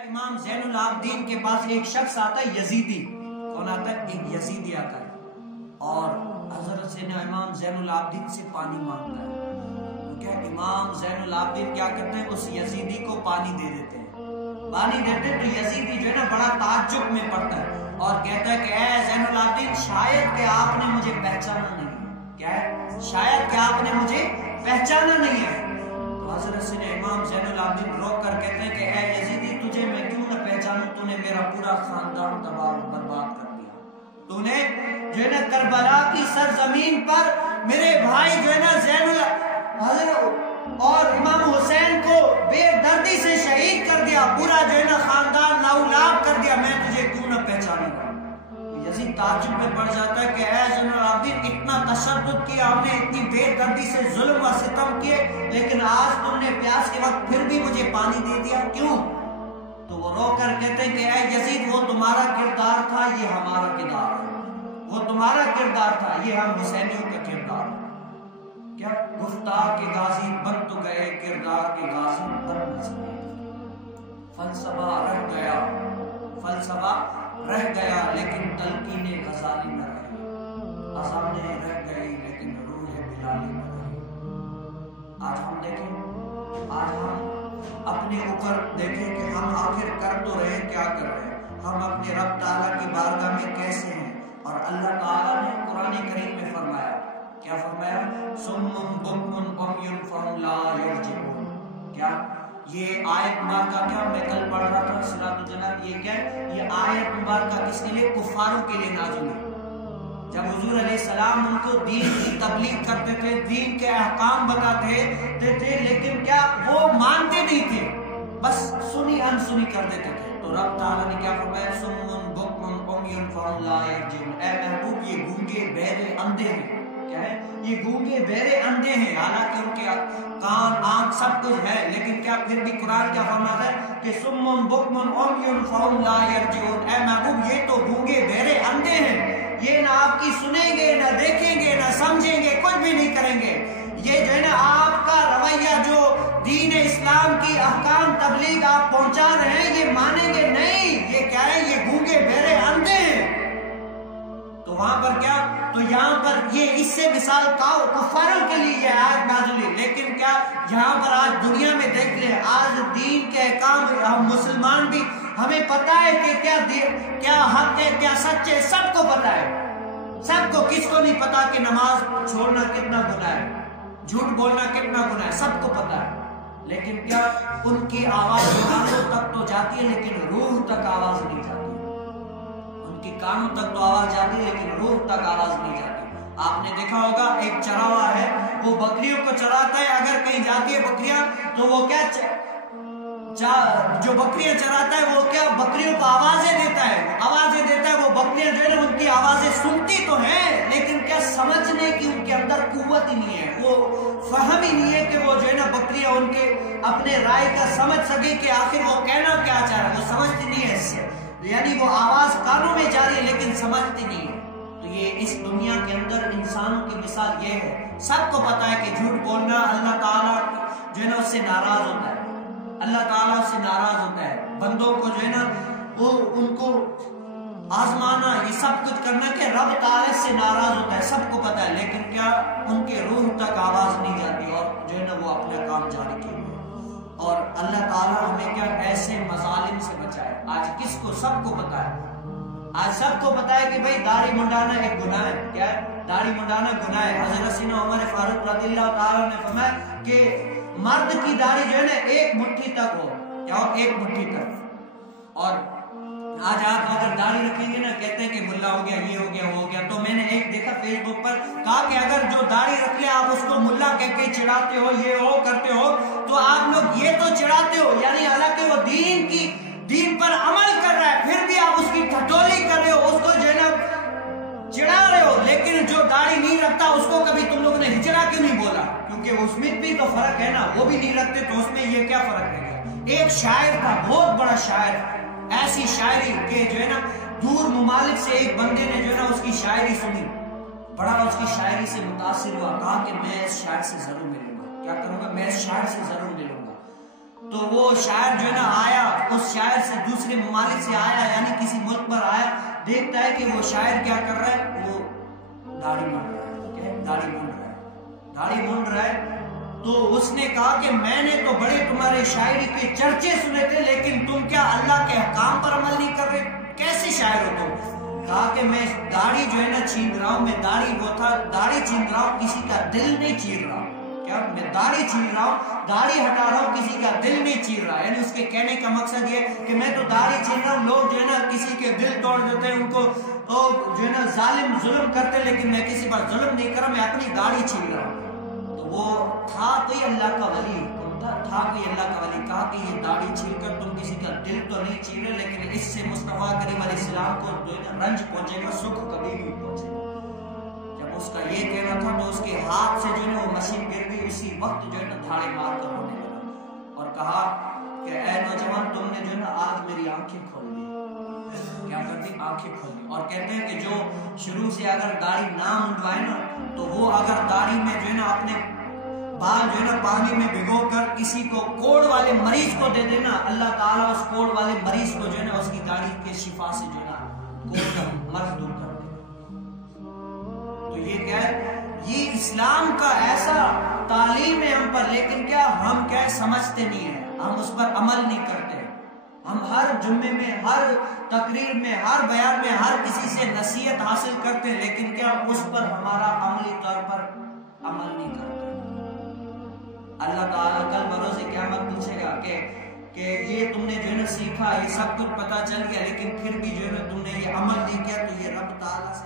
امام زین العابدین کے پاس ایک شخص آتا ہے یزیدی. کون آتا ہے؟ ایک یزیدی آتا ہے اور حضرت امام زین العابدین سے پانی مانگتا ہے. کیا امام زین العابدین کیا کرتے ہیں؟ اس یزیدی کو پانی دے دیتے ہیں. پانی دیتے تو یزیدی جو ہے نا بڑا تعجب میں پڑتا ہے اور کہتا ہے کہ اے زین العابدین شاید کہ آپ نے مجھے پہچانا نہیں ہے. کیا ہے؟ شاید کہ آپ نے مجھے پہچانا نہیں ہے. تو حضرت سے امام زین العابدین روک کر کہتے ہیں کہ اے یزیدی تجھے میں کیوں نہ پہچانوں؟ تو نے میرا پورا خاندان تباہ برباد کر دیا. تو نے جو ہے نا کربلا کی سرزمین پر میرے بھائی جو ہے نا زین حضرت اور امام حسین کو بے دردی سے شہید کر دیا. پورا جو ہے نا خاندان ناولاب کر دیا. میں تجھے کیوں نہ پہچانوں گا؟ یزید تعجب میں پڑ جاتا ہے کہ اے زین العابدین اتنا تشدد کیا ہم نے، اتنی بے دردی سے ظلم و ستم کیے، لیکن آج تم نے پیاس کے وقت پھر بھی مجھے پانی دے دیا، کیوں؟ تو وہ رو کر کہتے ہیں کہ اے یزید وہ تمہارا کردار تھا، یہ ہمارا کردار ہے. وہ تمہارا کردار تھا، یہ ہم حسینیوں کا کردار ہے. کیا گفتار کے غازی بن تو گئے، کردار کے غازی بن نہ سکے. فلسفہ رہ گیا، فلسفہ رہ گیا لیکن تلقین غزالی نہ رہی. اذانیں رہ گئی لیکن روح بلالی نہ رہی. آج ہم دیکھیں، آج ہم اپنے اوپر دیکھیں کہ ہم آخر کر تو رہے، کیا کر رہے ہیں. ہم اپنے رب تعالیٰ کی بارگاہ میں کیسے ہیں؟ اور اللہ تعالیٰ نے قرآن کریم میں فرمایا، کیا فرمایا؟ سمم بکم عمیٌ فہم لا یرجعون. کیا یہ آیت مبارکہ کیا میں کل پڑھ رہا تھا صراط الجناب، یہ کیا ہے؟ یہ آیت مبارکہ کس کے لیے؟ کفاروں کے لیے نازل ہے. جب حضور علیہ السلام ان کو دین کی تبلیغ کرتے تھے، دین کے احکام بتاتے تھے، لیکن کیا وہ مانتے نہیں تھے، بس سنی انسنی کر دیتے تھے. تو رب تعالیٰ نے کیا فرمایا؟ سمم بکم عمیٌ فہم لا یرجعون. اے محبوب یہ گونگے بہرے اندھے ہیں. کیا ہے؟ یہ گونگے بہرے اندھے ہیں، حالانکہ ان کے کان آنکھ سب کچھ ہے، لیکن کیا پھر بھی قرآن کیا فرماتا ہے کہ سمم بکم عمیٌ فہم لا یرجعون. اے محبوب یہ تو گونگے بہرے اندھے ہیں، یہ نہ آپ کی سنیں گے، نہ دیکھیں گے، نہ سمجھیں گے، کچھ بھی نہیں کریں گے. یہ جو ہے نا آپ کا رویہ جو دین اسلام کی احکام تبلیغ آپ پہنچا رہے ہیں یہ مانیں گے نہیں. یہ کیا ہے؟ یہ گونگے بہرے اندھے ہیں. تو وہاں پر کیا؟ تو یہاں پر یہ اس سے مثال کفاروں کے لیے یہ آیت نازل ہوئی. لیکن کیا یہاں پر آج دنیا میں دیکھ لیں، آج دین کے احکام ہم مسلمان بھی ہمیں پتا ہے کہ کیا حق ہے، کیا سچ ہے، سب کو پتا ہے. سب کو، کس کو نہیں پتا کہ نماز چھوڑنا کتنا گناہ ہے، جھوٹ بولنا کتنا گناہ ہے، سب کو پتا ہے. لیکن کیا ان کی آواز کانوں تک تو جاتی ہے لیکن روح تک آواز نہیں جاتی. ان کی کانوں تک تو آواز جاتی ہے لیکن روح تک آواز نہیں جاتی. آپ نے دیکھا ہوگا ایک چراوا ہے، وہ بکریوں کو چراتا ہے. اگر کہیں جاتی ہے بکریاں تو وہ کیا جو بکریاں چراتا ہے وہ کیا بکریوں کو آوازیں دیتا ہے، آوازیں دیتا ہے. وہ بکریاں جو ہے نا ان کی آوازیں سنتی تو ہیں لیکن کیا سمجھنے کی ان کے اندر قوت ہی نہیں ہے، وہ فہم ہی نہیں ہے کہ وہ جو ہے نا بکریاں ان کے اپنے رائے کا سمجھ سکے کہ آخر وہ کہنا کیا چاہ رہا ہے. وہ سمجھتی نہیں ہے اس سے، یعنی وہ آواز کانوں میں جا رہی ہے لیکن سمجھتی نہیں ہے. تو یہ اس دنیا کے اندر انسانوں کی مثال یہ ہے. سب کو پتا ہے کہ جھوٹ بولنا اللہ تعالیٰ جو ہے نا اس سے ناراض ہوتا ہے، اللہ تعالیٰ سے ناراض ہوتا ہے. بندوں کو جو ہے نا وہ ان کو آزمانا، یہ سب کچھ کرنا کہ رب تعالیٰ سے ناراض ہوتا ہے، سب کو پتا ہے. لیکن کیا ان کے روح تک آواز نہیں جاتی اور جو ہے نا وہ اپنا کام جاری کیے. اور اللہ تعالیٰ ہمیں کیا ایسے مظالم سے بچائے. آج کس کو؟ سب کو پتا ہے. آج سب کو پتا ہے کہ بھائی داڑھی منڈانا ایک گناہ ہے. کیا ہے؟ داڑھی منڈانا گناہ ہے. حضرت سیدنا عمر فاروق رضی اللہ تعالیٰ نے فرمایا کہ مرد کی داڑھی جو ہے نا ایک مٹھی تک ہو، کیا ہو؟ ایک مٹھی تک. اور آج آپ اگر داڑھی رکھیں گے نا کہتے ہیں کہ ملا ہو گیا، یہ ہو گیا، وہ ہو گیا. تو میں نے ایک دیکھا فیس بک پر کہا کہ اگر جو داڑھی رکھ لے آپ اس کو ملا کہہ کے چڑھاتے ہو، یہ ہو کرتے ہو، تو آپ لوگ یہ تو چڑھاتے ہو، یعنی حالانکہ وہ دین پر عمل کر رہا ہے پھر بھی آپ اس کی ٹھٹولی کر رہے ہو، اس کو جو ہے نا چڑھا رہے ہو. لیکن جو داڑھی نہیں رکھتا اس کو کبھی تم لوگوں نے ہجڑا کیوں نہیں بولا؟ کیونکہ اس میں بھی تو فرق ہے نا، وہ بھی نہیں رکھتے تو اس میں یہ کیا فرق ہے؟ ایک شاعر تھا، بہت بڑا شاعر، ایسی شاعری کہ جو ہے نا دور ممالک سے ایک بندے نے جو ہے نا اس کی شاعری سنی، بڑا اس کی شاعری سے متاثر ہوا. کہا کہ میں اس شاعر سے ضرور ملوں گا. کیا کروں گا؟ میں اس شاعر سے ضرور ملوں گا. تو وہ شاعر جو ہے نا آیا، اس شاعر سے دوسرے ممالک سے آیا، یعنی کسی ملک پر آیا، دیکھتا ہے کہ وہ شاعر کیا کر رہا ہے، وہ داڑھی بن رہا ہے، داڑھی بن رہا ہے۔ تو اس نے کہا کہ میں نے تو بڑے تمہارے شاعری کے چرچے سنے تھے، لیکن تم کیا اللہ کے احکام پر عمل نہیں کر رہے، کیسے شاعر ہو تم؟ کہا کہ میں داڑھی جو ہے نا چھین رہا ہوں، میں داڑھی چھین رہا ہوں، کسی کا دل نہیں چیر رہا ہوں۔ کیا میں داڑھی چھین رہا ہوں، داڑھی ہٹا رہا ہوں، کسی کا دل نہیں چیر رہا۔ یعنی اس کے کہنے کا مقصد یہ کہ میں تو داڑھی چھین رہا ہوں، لوگ جو ہے نا کسی کے دل توڑ دیتے ہیں، ان کو جو ہے نا ظلم کرتے، لیکن میں کسی پر ظلم نہیں کر رہا، میں اپنی داڑھی چھین رہا ہوں۔ تو وہ تھا کوئی اللہ کا ولی، کہا کہ یہ داڑھی چھین کر تم کسی کا دل تو نہیں چھین رہے، لیکن اس سے مصطفیٰ کریم علیہ السلام کو جو ہے نا رنج پہنچے گا، سکھ کبھی نہیں پہنچے گا۔ جب اس کا یہ کہنا تھا تو اس کے ہاتھ سے جو ہے نا وہ مشین گر گئی، اسی وقت جو ہے نا دھاڑے مار کر رونے لگا اور کہا کہ اے نوجوان، تم نے جو ہے نا آج میری آنکھیں کھول دی۔ کیا کر دی؟ آنکھیں کھول دی۔ اور کہتے ہیں کہ جو شروع سے اگر داڑھی نہ منڈوائے نا، تو وہ اگر داڑھی میں جو ہے نا اپنے بال جو ہے نا پانی میں بھگو کر کسی کو کوڑ والے مریض کو دے دینا، اللہ تعالیٰ اس کوڑ والے مریض کو جو ہے نا اس کی داڑھی کے شفا سے جو ہے نا کوڑ کا مرض دور کر دے گا۔ تو یہ کیا ہے؟ یہ اسلام کا ایسا تعلیم ہے ہم پر، لیکن کیا ہم کیا سمجھتے نہیں ہیں، ہم اس پر عمل نہیں کرتے۔ ہم ہر جمعے میں، ہر تقریر میں، ہر بیان میں ہر کسی سے نصیحت حاصل کرتے ہیں، لیکن کیا اس پر ہمارا عملی طور پر عمل نہیں کرتے۔ اللہ تعالیٰ کل بروز قیامت پوچھے گا کہ یہ تم نے جو ہے نا سیکھا، یہ سب کچھ پتا چل گیا، لیکن پھر بھی جو ہے نا تم نے یہ عمل نہیں کیا، تو یہ رب تعالیٰ سے